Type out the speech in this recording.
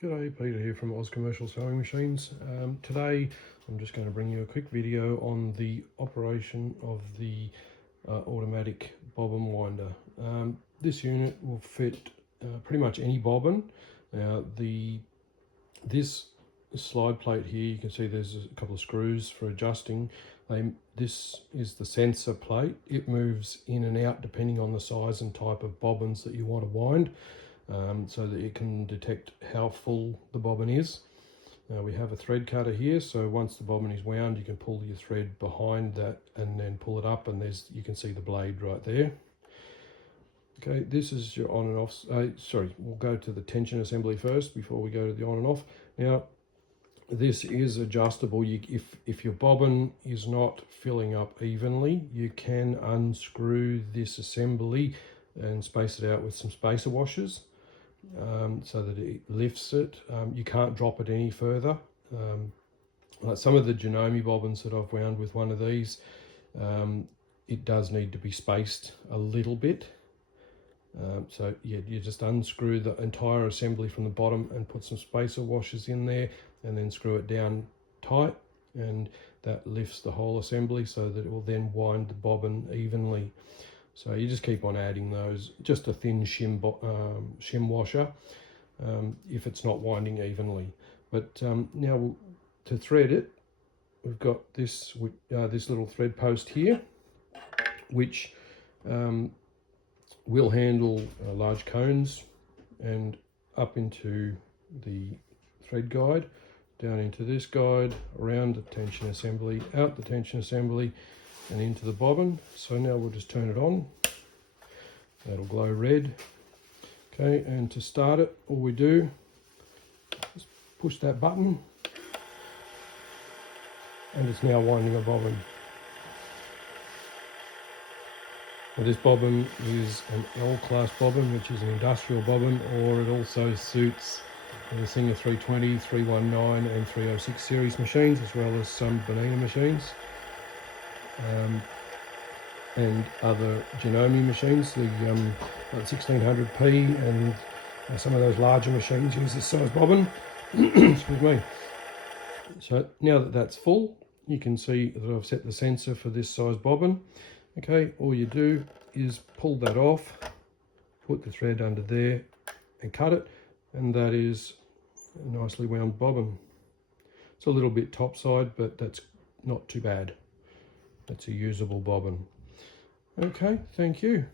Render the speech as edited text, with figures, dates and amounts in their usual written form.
G'day, Peter here from Oz Commercial Sewing Machines. Today I'm just going to bring you a quick video on the operation of the automatic bobbin winder. This unit will fit pretty much any bobbin. Now this slide plate here, you can see there's a couple of screws for adjusting. This is the sensor plate. It moves in and out depending on the size and type of bobbins that you want to wind. So that it can detect how full the bobbin is. We have a thread cutter here, so once the bobbin is wound you can pull your thread behind that and then pull it up, and you can see the blade right there. Okay, this is your on and off. We'll go to the tension assembly first before we go to the on and off. Now this is adjustable. If your bobbin is not filling up evenly, you can unscrew this assembly and space it out with some spacer washers. So that it lifts it. You can't drop it any further. Like some of the Janome bobbins that I've wound with one of these, it does need to be spaced a little bit. So yeah, you just unscrew the entire assembly from the bottom and put some spacer washers in there, and then screw it down tight, and that lifts the whole assembly so that it will then wind the bobbin evenly. So you just keep on adding those, just a thin shim washer if it's not winding evenly. But now to thread it, we've got this little thread post here, which will handle large cones and up into the thread guide, down into this guide, around the tension assembly, out the tension assembly, and into the bobbin. So now we'll just turn it on. That'll glow red. Okay, and to start it, all we do is push that button, and it's now winding a bobbin. Now this bobbin is an L-class bobbin, which is an industrial bobbin, or it also suits the Singer 320, 319 and 306 series machines, as well as some Bobbin machines. And other Janome machines, the 1600p, and some of those larger machines use this size bobbin. Excuse me. So now that that's full, you can see that I've set the sensor for this size bobbin. Okay, all you do is pull that off, put the thread under there and cut it, and that is a nicely wound bobbin. It's a little bit topside, but that's not too bad. That's a usable bobbin. Okay, thank you.